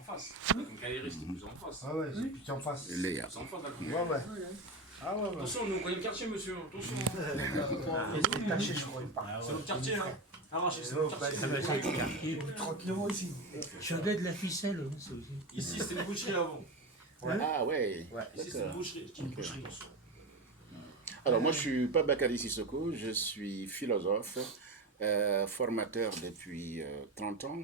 en face. La quincaillerie, c'était plus en face. Ah ouais, c'est plus en face. Les gars. Plus en face, la Ouais, quincaillerie. ouais. Ah ouais, ouais. Attention, nous on connaît le quartier, monsieur. Attention. C'est caché, je crois pas. C'est notre quartier, hein. Arraché, c'est Ouais, notre quartier. bah, ça va être quartier. Tranquillement aussi. Je regardais de la ficelle, hein, ça aussi. Ici, c'était une boucherie avant. Ah ouais. Ouais. Ici, c'est une boucherie. Une boucherie. Alors moi je suis pas Bakary Sissoko, je suis philosophe, formateur depuis 30 ans.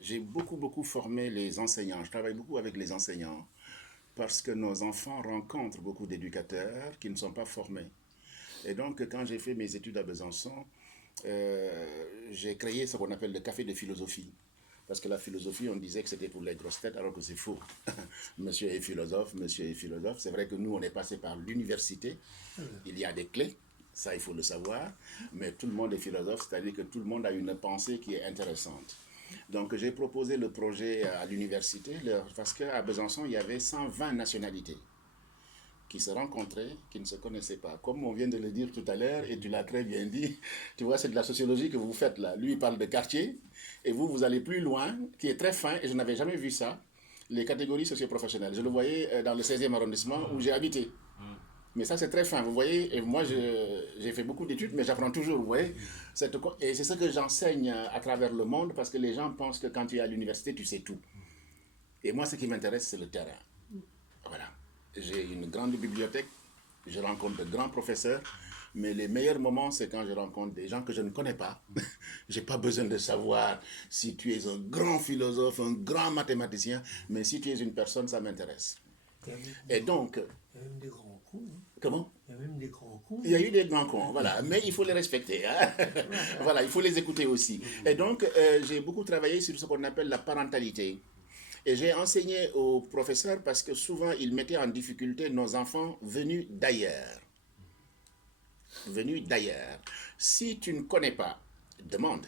J'ai beaucoup formé les enseignants, je travaille beaucoup avec les enseignants parce que nos enfants rencontrent beaucoup d'éducateurs qui ne sont pas formés. Et donc quand j'ai fait mes études à Besançon, j'ai créé ce qu'on appelle le café de philosophie. Parce que la philosophie, on disait que c'était pour les grosses têtes, alors que c'est faux. Monsieur est philosophe, monsieur est philosophe. C'est vrai que nous, on est passé par l'université. Il y a des clés, ça il faut le savoir. Mais tout le monde est philosophe, c'est-à-dire que tout le monde a une pensée qui est intéressante. Donc j'ai proposé le projet à l'université, parce qu'à Besançon, il y avait 120 nationalités qui se rencontraient, qui ne se connaissaient pas. Comme on vient de le dire tout à l'heure, et tu l'as très bien dit, tu vois, c'est de la sociologie que vous faites là. Lui, il parle de quartier, et vous allez plus loin, qui est très fin, et je n'avais jamais vu ça, les catégories socio-professionnelles. Je le voyais dans le 16e arrondissement où j'ai habité. Mais ça, c'est très fin, vous voyez, et moi, j'ai fait beaucoup d'études, mais j'apprends toujours, vous voyez. Et c'est ce que j'enseigne à travers le monde, parce que les gens pensent que quand tu es à l'université, tu sais tout. Et moi, ce qui m'intéresse, c'est le terrain. Voilà. J'ai une grande bibliothèque, je rencontre de grands professeurs, mais les meilleurs moments, c'est quand je rencontre des gens que je ne connais pas. Je n'ai pas besoin de savoir si tu es un grand philosophe, un grand mathématicien, mais si tu es une personne, ça m'intéresse. Et donc... Il y a même des grands cons. Hein. Comment? Il y a même des grands cons. Il y a eu des grands cons, voilà, mais il faut les respecter. Hein? Voilà, il faut les écouter aussi. Et donc, j'ai beaucoup travaillé sur ce qu'on appelle la parentalité. Et j'ai enseigné aux professeurs parce que souvent, ils mettaient en difficulté nos enfants venus d'ailleurs. Venus d'ailleurs. Si tu ne connais pas, demande.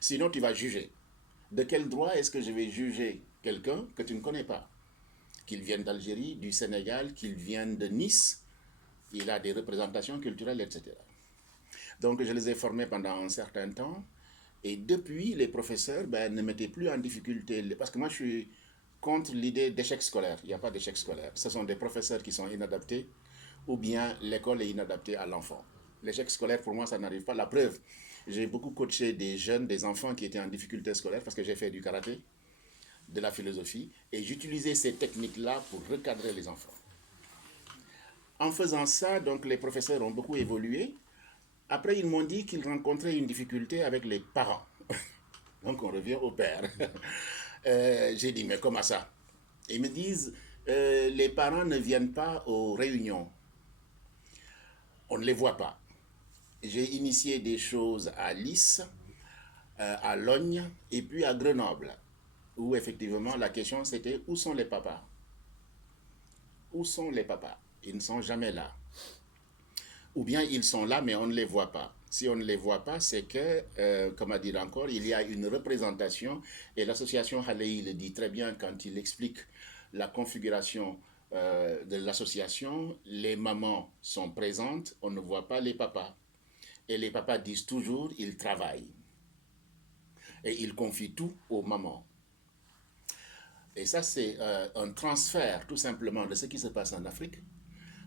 Sinon, tu vas juger. De quel droit est-ce que je vais juger quelqu'un que tu ne connais pas? Qu'il vienne d'Algérie, du Sénégal, qu'il vienne de Nice, il a des représentations culturelles, etc. Donc, je les ai formés pendant un certain temps. Et depuis, les professeurs ne mettaient plus en difficulté, parce que moi je suis contre l'idée d'échec scolaire. Il n'y a pas d'échec scolaire. Ce sont des professeurs qui sont inadaptés, ou bien l'école est inadaptée à l'enfant. L'échec scolaire, pour moi, ça n'arrive pas. La preuve, j'ai beaucoup coaché des jeunes, des enfants qui étaient en difficulté scolaire, parce que j'ai fait du karaté, de la philosophie, et j'utilisais ces techniques-là pour recadrer les enfants. En faisant ça, donc, les professeurs ont beaucoup évolué. Après, ils m'ont dit qu'ils rencontraient une difficulté avec les parents. Donc, on revient au père. J'ai dit, mais comment ça? Ils me disent, les parents ne viennent pas aux réunions. On ne les voit pas. J'ai initié des choses à Lys, à Logne et puis à Grenoble, où effectivement la question c'était, où sont les papas? Où sont les papas? Ils ne sont jamais là. Ou bien ils sont là, mais on ne les voit pas. Si on ne les voit pas, c'est que, comment dire encore, il y a une représentation, et l'association Haleï le dit très bien quand il explique la configuration de l'association. Les mamans sont présentes, on ne voit pas les papas. Et les papas disent toujours, ils travaillent. Et ils confient tout aux mamans. Et ça, c'est un transfert, tout simplement, de ce qui se passe en Afrique.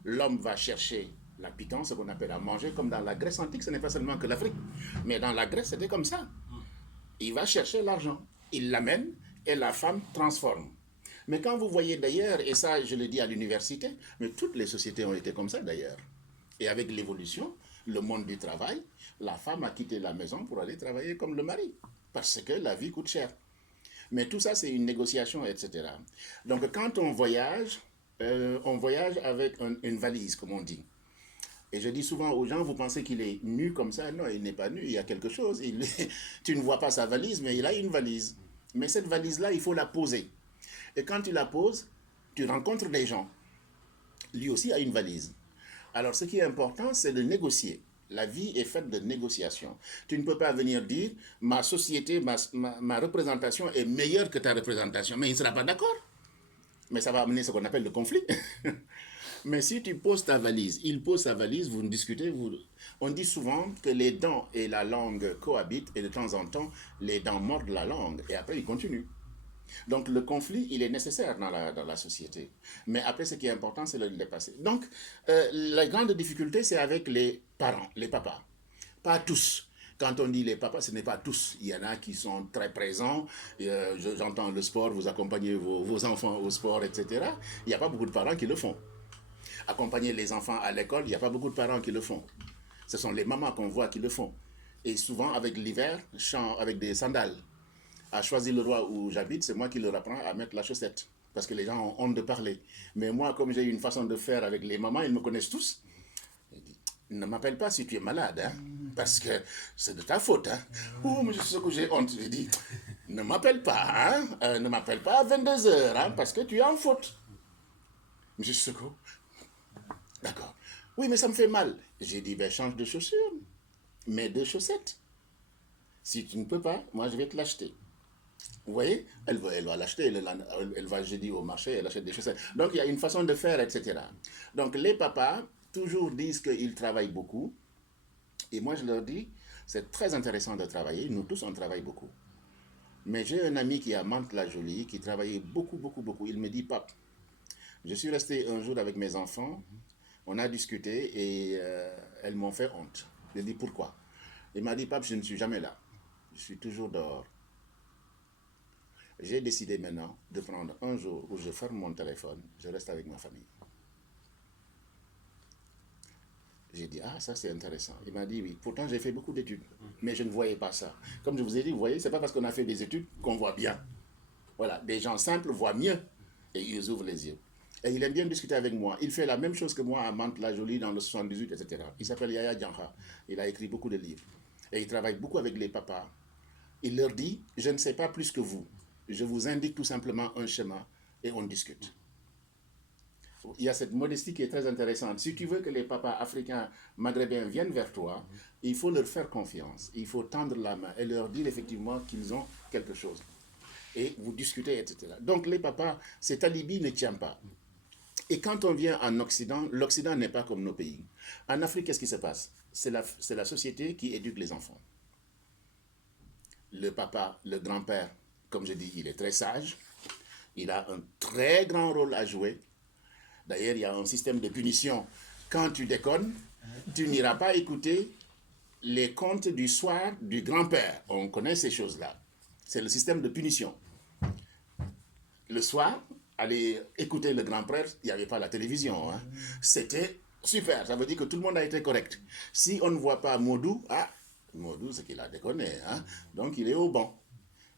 L'homme va chercher la pitance, ce qu'on appelle à manger, comme dans la Grèce antique, ce n'est pas seulement que l'Afrique, mais dans la Grèce, c'était comme ça. Il va chercher l'argent, il l'amène, et la femme transforme. Mais quand vous voyez d'ailleurs, et ça je le dis à l'université, mais toutes les sociétés ont été comme ça d'ailleurs. Et avec l'évolution, le monde du travail, la femme a quitté la maison pour aller travailler comme le mari, parce que la vie coûte cher. Mais tout ça, c'est une négociation, etc. Donc quand on voyage avec une valise, comme on dit. Et je dis souvent aux gens, vous pensez qu'il est nu comme ça? Non, il n'est pas nu, il y a quelque chose. Tu ne vois pas sa valise, mais il a une valise. Mais cette valise-là, il faut la poser. Et quand tu la poses, tu rencontres des gens. Lui aussi a une valise. Alors ce qui est important, c'est de négocier. La vie est faite de négociations. Tu ne peux pas venir dire, ma société, ma représentation est meilleure que ta représentation. Mais il ne sera pas d'accord. Mais ça va amener ce qu'on appelle le conflit. Mais si tu poses ta valise, il pose sa valise, vous discutez, on dit souvent que les dents et la langue cohabitent et de temps en temps, les dents mordent la langue et après ils continuent. Donc le conflit, il est nécessaire dans la société. Mais après, ce qui est important, c'est de le dépasser. Donc, la grande difficulté, c'est avec les parents, les papas. Pas tous. Quand on dit les papas, ce n'est pas tous. Il y en a qui sont très présents. J'entends le sport, vous accompagnez vos enfants au sport, etc. Il n'y a pas beaucoup de parents qui le font. Accompagner les enfants à l'école, il n'y a pas beaucoup de parents qui le font. Ce sont les mamans qu'on voit qui le font. Et souvent, avec l'hiver, avec des sandales. À Choisy-le-Roi où j'habite, c'est moi qui leur apprends à mettre la chaussette. Parce que les gens ont honte de parler. Mais moi, comme j'ai une façon de faire avec les mamans, ils me connaissent tous. Ils disent, ne m'appelle pas si tu es malade, hein, parce que c'est de ta faute. Hein. Oh, mais je sais que j'ai honte. Je dis, ne m'appelle pas, hein, ne m'appelle pas à 22h, hein, parce que tu es en faute. Monsieur Sissoko, d'accord. Oui, mais ça me fait mal. J'ai dit, ben change de chaussures, mets 2 chaussettes. Si tu ne peux pas, moi je vais te l'acheter. Vous voyez, elle va l'acheter, elle va jeudi au marché, elle achète des chaussettes. Donc il y a une façon de faire, etc. Donc les papas toujours disent qu'ils travaillent beaucoup. Et moi je leur dis, c'est très intéressant de travailler, nous tous on travaille beaucoup. Mais j'ai un ami qui est à Mantes-la-Jolie, qui travaillait beaucoup, beaucoup, beaucoup. Il me dit, Pape, je suis resté un jour avec mes enfants, on a discuté et elles m'ont fait honte. Je lui ai dit, pourquoi? Il m'a dit, Pape, je ne suis jamais là. Je suis toujours dehors. J'ai décidé maintenant de prendre un jour où je ferme mon téléphone, je reste avec ma famille. J'ai dit, ah, ça c'est intéressant. Il m'a dit, oui, pourtant j'ai fait beaucoup d'études, mais je ne voyais pas ça. Comme je vous ai dit, vous voyez, c'est pas parce qu'on a fait des études qu'on voit bien. Voilà, des gens simples voient mieux et ils ouvrent les yeux. Et il aime bien discuter avec moi. Il fait la même chose que moi à Mantes-la-Jolie dans le 78, etc. Il s'appelle Yaya Djanha. Il a écrit beaucoup de livres. Et il travaille beaucoup avec les papas. Il leur dit, je ne sais pas plus que vous. Je vous indique tout simplement un schéma et on discute. Il y a cette modestie qui est très intéressante. Si tu veux que les papas africains, maghrébins viennent vers toi, il faut leur faire confiance. Il faut tendre la main et leur dire effectivement qu'ils ont quelque chose. Et vous discutez, etc. Donc les papas, cet alibi ne tient pas. Et quand on vient en Occident, l'Occident n'est pas comme nos pays. En Afrique, qu'est-ce qui se passe? C'est la société qui éduque les enfants. Le papa, le grand-père, comme je dis, il est très sage. Il a un très grand rôle à jouer. D'ailleurs, il y a un système de punition. Quand tu déconnes, tu n'iras pas écouter les contes du soir du grand-père. On connaît ces choses-là. C'est le système de punition. Le soir, aller écouter le grand-père, il n'y avait pas la télévision. Hein. C'était super. Ça veut dire que tout le monde a été correct. Si on ne voit pas Modou, Modou, c'est qu'il a déconné. Hein. Donc, il est au banc.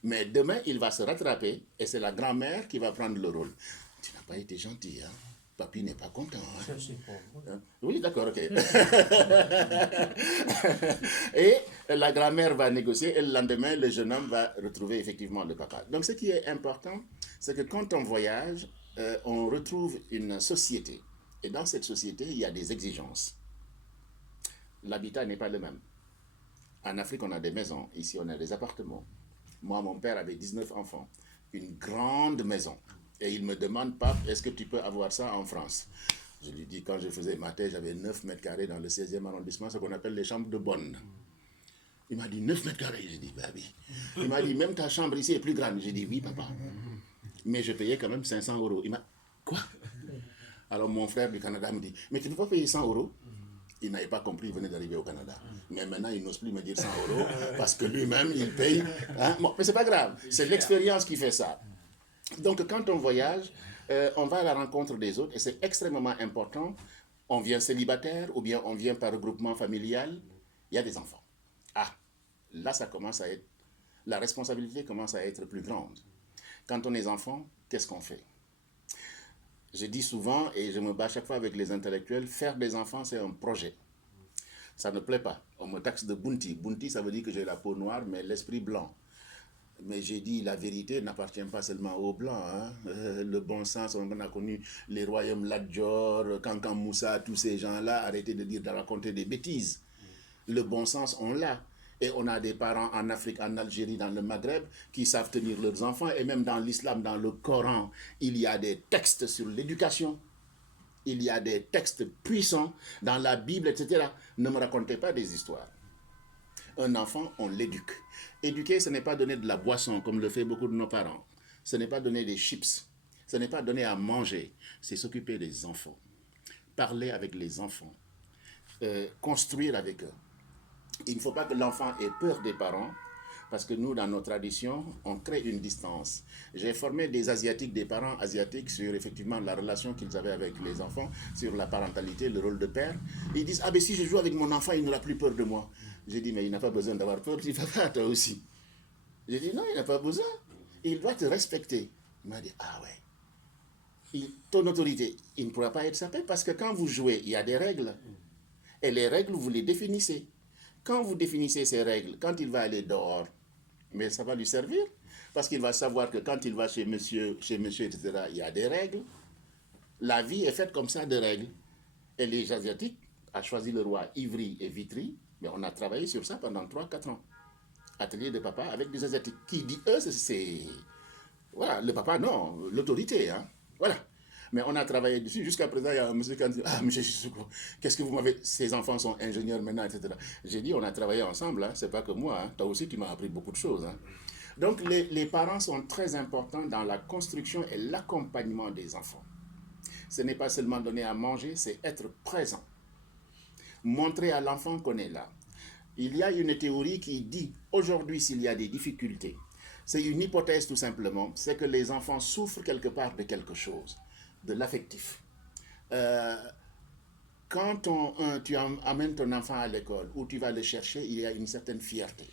Mais demain, il va se rattraper et c'est la grand-mère qui va prendre le rôle. Tu n'as pas été gentil, hein? Papy n'est pas content. Hein? Ça, c'est pas vrai. Oui, d'accord, ok. Et la grand-mère va négocier et le lendemain, le jeune homme va retrouver effectivement le papa. Donc, ce qui est important, c'est que quand on voyage, on retrouve une société. Et dans cette société, il y a des exigences. L'habitat n'est pas le même. En Afrique, on a des maisons. Ici, on a des appartements. Moi, mon père avait 19 enfants. Une grande maison. Et il me demande, Pape, est-ce que tu peux avoir ça en France? Je lui dis, quand je faisais ma thèse, j'avais 9 mètres carrés dans le 16e arrondissement, ce qu'on appelle les chambres de bonne. Il m'a dit, 9 mètres carrés? J'ai dit, bah oui. Il m'a dit, même ta chambre ici est plus grande. J'ai dit, oui, papa. Mais je payais quand même 500 €. Il m'a quoi? Alors mon frère du Canada me dit, mais tu ne peux pas payer 100 €? Il n'avait pas compris, il venait d'arriver au Canada. Mais maintenant, il n'ose plus me dire 100 € parce que lui-même, il paye. Hein? Bon, mais ce n'est pas grave, c'est l'expérience qui fait ça. Donc, quand on voyage, on va à la rencontre des autres et c'est extrêmement important. On vient célibataire ou bien on vient par regroupement familial, il y a des enfants. Ah, là, ça commence à être... La responsabilité commence à être plus grande. Quand on est enfant, qu'est-ce qu'on fait? Je dis souvent, et je me bats chaque fois avec les intellectuels, faire des enfants, c'est un projet. Ça ne plaît pas. On me taxe de Bunti. Bunti, ça veut dire que j'ai la peau noire, mais l'esprit blanc. Mais j'ai dit, la vérité n'appartient pas seulement aux Blancs. Hein. Le bon sens, on a connu les royaumes Ladjor, Kankan Moussa, tous ces gens-là, arrêtez de raconter des bêtises. Le bon sens, on l'a. Et on a des parents en Afrique, en Algérie, dans le Maghreb, qui savent tenir leurs enfants. Et même dans l'islam, dans le Coran, il y a des textes sur l'éducation. Il y a des textes puissants dans la Bible, etc. Ne me racontez pas des histoires. Un enfant, on l'éduque. Éduquer, ce n'est pas donner de la boisson, comme le fait beaucoup de nos parents. Ce n'est pas donner des chips. Ce n'est pas donner à manger. C'est s'occuper des enfants. Parler avec les enfants. Construire avec eux. Il ne faut pas que l'enfant ait peur des parents, parce que nous, dans nos traditions, on crée une distance. J'ai formé des Asiatiques, des parents asiatiques, sur effectivement la relation qu'ils avaient avec les enfants, sur la parentalité, le rôle de père. Ils disent, ah ben si je joue avec mon enfant, il n'aura plus peur de moi. J'ai dit, mais il n'a pas besoin d'avoir peur, tu vas pas toi aussi. J'ai dit, non, il n'a pas besoin. Il doit te respecter. Il m'a dit, ah ouais. Ton autorité, il ne pourra pas être sapé, parce que quand vous jouez, il y a des règles. Et les règles, vous les définissez. Quand vous définissez ces règles, quand il va aller dehors, mais ça va lui servir, parce qu'il va savoir que quand il va chez monsieur, etc., il y a des règles. La vie est faite comme ça de règles. Et les Asiatiques ont choisi le roi Ivry et Vitry, mais on a travaillé sur ça pendant 3-4 ans. Atelier de papa avec des Asiatiques. Qui dit eux, c'est... Voilà, le papa, non, l'autorité, hein. Voilà. Mais on a travaillé dessus. Jusqu'à présent, il y a un monsieur qui a dit, ah, monsieur Sissoko, qu'est-ce que vous m'avez... Ces enfants sont ingénieurs maintenant, etc. J'ai dit, on a travaillé ensemble, hein. C'est pas que moi, hein. Toi aussi, tu m'as appris beaucoup de choses, hein. Donc, les parents sont très importants dans la construction et l'accompagnement des enfants. Ce n'est pas seulement donner à manger, c'est être présent. Montrer à l'enfant qu'on est là. Il y a une théorie qui dit, aujourd'hui, s'il y a des difficultés, c'est une hypothèse tout simplement, c'est que les enfants souffrent quelque part de quelque chose, de l'affectif. Quand tu amènes ton enfant à l'école, ou tu vas le chercher, il y a une certaine fierté.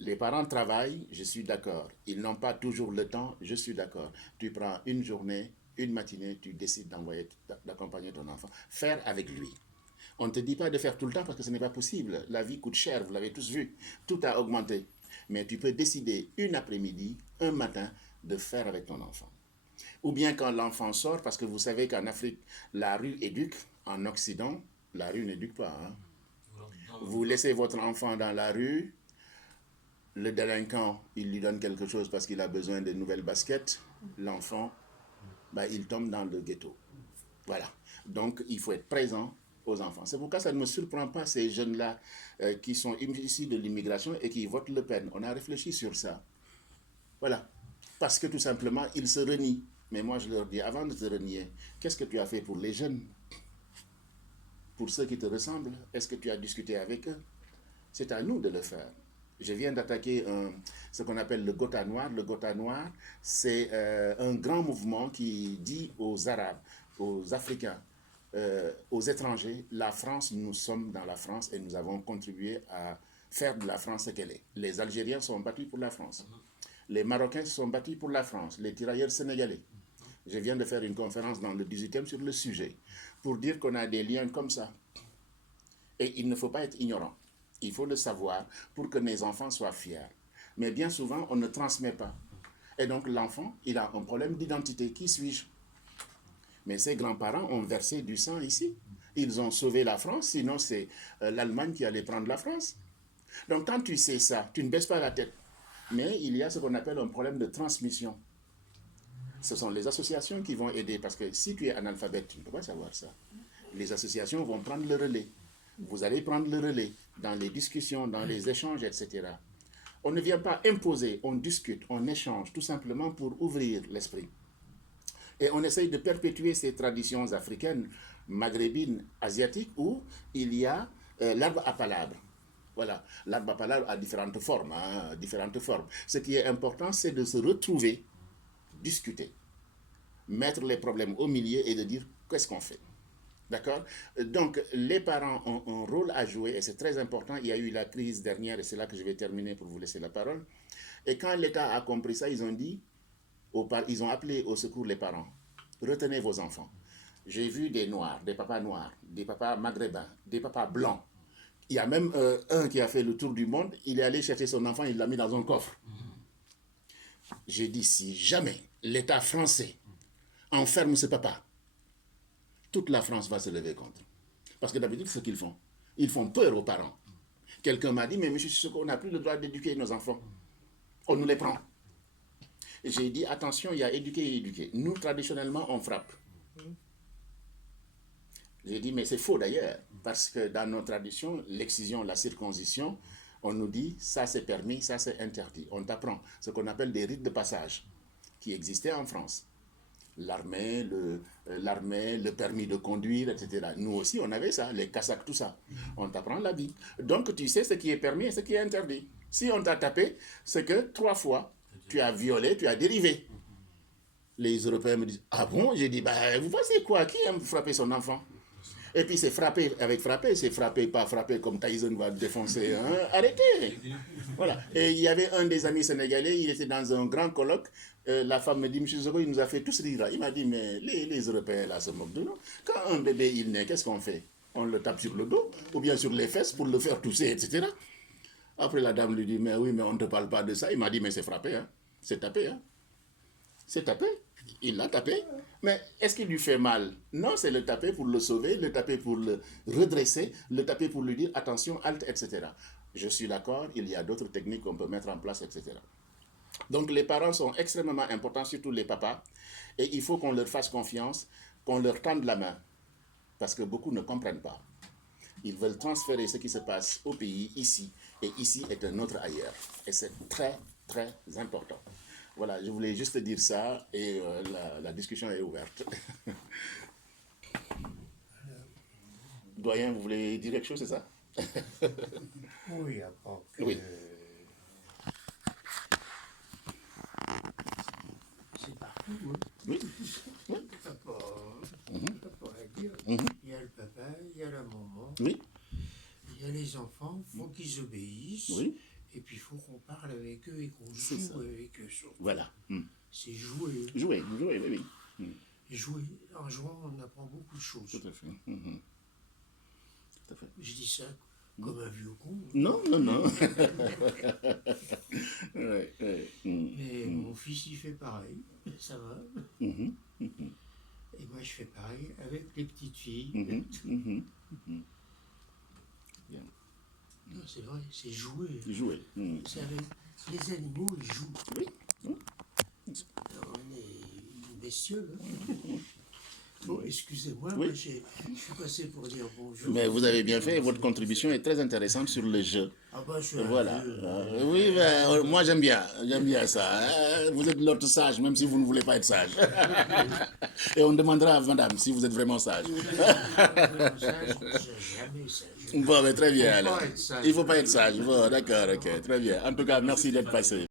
Les parents travaillent, je suis d'accord. Ils n'ont pas toujours le temps, je suis d'accord. Tu prends une journée, une matinée, tu décides d'accompagner ton enfant. Faire avec lui. On ne te dit pas de faire tout le temps parce que ce n'est pas possible. La vie coûte cher, vous l'avez tous vu. Tout a augmenté. Mais tu peux décider une après-midi, un matin, de faire avec ton enfant. Ou bien quand l'enfant sort, parce que vous savez qu'en Afrique, la rue éduque. En Occident, la rue n'éduque pas. Hein. Vous laissez votre enfant dans la rue, le délinquant, il lui donne quelque chose parce qu'il a besoin de nouvelles baskets. L'enfant, il tombe dans le ghetto. Voilà. Donc, il faut être présent aux enfants. C'est pourquoi ça ne me surprend pas ces jeunes-là qui sont issus de l'immigration et qui votent Le Pen. On a réfléchi sur ça. Voilà. Parce que tout simplement, ils se renient. Mais moi, je leur dis, avant de te renier, qu'est-ce que tu as fait pour les jeunes? Pour ceux qui te ressemblent? Est-ce que tu as discuté avec eux? C'est à nous de le faire. Je viens d'attaquer ce qu'on appelle le Gotha Noir. Le Gotha Noir, c'est un grand mouvement qui dit aux Arabes, aux Africains, aux étrangers, la France, nous sommes dans la France et nous avons contribué à faire de la France ce qu'elle est. Les Algériens sont battus pour la France. Les Marocains se sont battus pour la France. Les tirailleurs sénégalais. Je viens de faire une conférence dans le 18e sur le sujet pour dire qu'on a des liens comme ça. Et il ne faut pas être ignorant. Il faut le savoir pour que mes enfants soient fiers. Mais bien souvent, on ne transmet pas. Et donc l'enfant, il a un problème d'identité. Qui suis-je? Mais ses grands-parents ont versé du sang ici. Ils ont sauvé la France, sinon c'est l'Allemagne qui allait prendre la France. Donc quand tu sais ça, tu ne baisses pas la tête. Mais il y a ce qu'on appelle un problème de transmission. Ce sont les associations qui vont aider, parce que si tu es analphabète, tu ne peux pas savoir ça. Les associations vont prendre le relais. Vous allez prendre le relais dans les discussions, dans les échanges, etc. On ne vient pas imposer, on discute, on échange, tout simplement pour ouvrir l'esprit. Et on essaye de perpétuer ces traditions africaines, maghrébines, asiatiques, où il y a l'arbre à palabre. Voilà, l'arbre à palabre a différentes formes, hein, différentes formes. Ce qui est important, c'est de se retrouver, discuter, mettre les problèmes au milieu et de dire qu'est-ce qu'on fait. D'accord? Donc, les parents ont un rôle à jouer et c'est très important. Il y a eu la crise dernière et c'est là que je vais terminer pour vous laisser la parole. Et quand l'État a compris ça, ils ont appelé au secours les parents. Retenez vos enfants. J'ai vu des noirs, des papas maghrébins, des papas blancs. Il y a même un qui a fait le tour du monde. Il est allé chercher son enfant, il l'a mis dans un coffre. J'ai dit, si jamais l'État français enferme ce papa, toute la France va se lever contre. Parce que d'habitude, c'est ce qu'ils font. Ils font peur aux parents. Quelqu'un m'a dit, mais monsieur Sissoko, on n'a plus le droit d'éduquer nos enfants. On nous les prend. J'ai dit, attention, il y a éduquer et éduquer. Nous, traditionnellement, on frappe. J'ai dit, mais c'est faux d'ailleurs, parce que dans nos traditions, l'excision, la circoncision, on nous dit, ça c'est permis, ça c'est interdit. On t'apprend ce qu'on appelle des rites de passage qui existaient en France. L'armée, le permis de conduire, etc. Nous aussi, on avait ça, les cassacs, tout ça. On t'apprend la vie. Donc, tu sais ce qui est permis et ce qui est interdit. Si on t'a tapé, c'est que 3 fois, tu as violé, tu as dérivé. Les Européens me disent, ah bon? J'ai dit, bah, vous pensez quoi? Qui aime frapper son enfant? Et puis c'est frapper avec frapper, c'est frapper, pas frapper comme Tyson va défoncer. Hein? Arrêtez! Voilà. Et il y avait un des amis sénégalais, il était dans un grand colloque. La femme me dit, M. Zogo, il nous a fait tous rire. Il m'a dit, mais les Européens là se moquent de nous. Quand un bébé il naît, qu'est-ce qu'on fait? On le tape sur le dos ou bien sur les fesses pour le faire tousser, etc. Après la dame lui dit, mais oui, mais on ne te parle pas de ça. Il m'a dit, mais c'est frappé, hein? C'est tapé, hein? C'est tapé. Il l'a tapé. Mais est-ce qu'il lui fait mal? Non, c'est le taper pour le sauver, le taper pour le redresser, le taper pour lui dire attention, halte, etc. Je suis d'accord, il y a d'autres techniques qu'on peut mettre en place, etc. Donc les parents sont extrêmement importants, surtout les papas, et il faut qu'on leur fasse confiance, qu'on leur tende la main, parce que beaucoup ne comprennent pas. Ils veulent transférer ce qui se passe au pays, ici, et ici est un autre ailleurs. Et c'est très, très important. Voilà, je voulais juste dire ça et la discussion est ouverte. Doyen, vous voulez dire quelque chose, c'est ça? Oui, à part que... Oui. C'est partout. Hein. Oui. T'as pas à dire. Mhm. Il y a le papa, il y a la maman, Oui. il y a les enfants, il faut qu'ils obéissent. Oui. Et puis il faut qu'on parle avec eux et qu'on C'est joue ça. avec eux. Voilà. C'est jouer. Jouer, oui, oui. Jouer. En jouant, on apprend beaucoup de choses. Tout à fait. Tout à fait. Je dis ça comme un vieux con. Non. Ouais, ouais. Mais mon fils, il fait pareil. Ça va. Et moi, je fais pareil avec les petites filles. Bien. Non, c'est vrai, c'est jouer. Jouer. C'est avec les animaux, ils jouent. Oui. Alors, on est une bestiole. Hein. Bon, excusez-moi, Oui. moi, je suis passé pour dire bonjour. Mais vous avez bien fait, votre contribution est très intéressante sur le jeu. Ah bah, je suis un Voilà. vieux. Oui, ben, moi j'aime bien ça. Hein. Vous êtes l'autre sage, même si vous ne voulez pas être sage. Et on demandera à madame si vous êtes vraiment sage. Sage, je suis jamais sage. Bon, mais très bien Faut pas alors. être sage. Il ne faut pas être sage. Bon, d'accord, ok, très bien. En tout cas, merci d'être passé.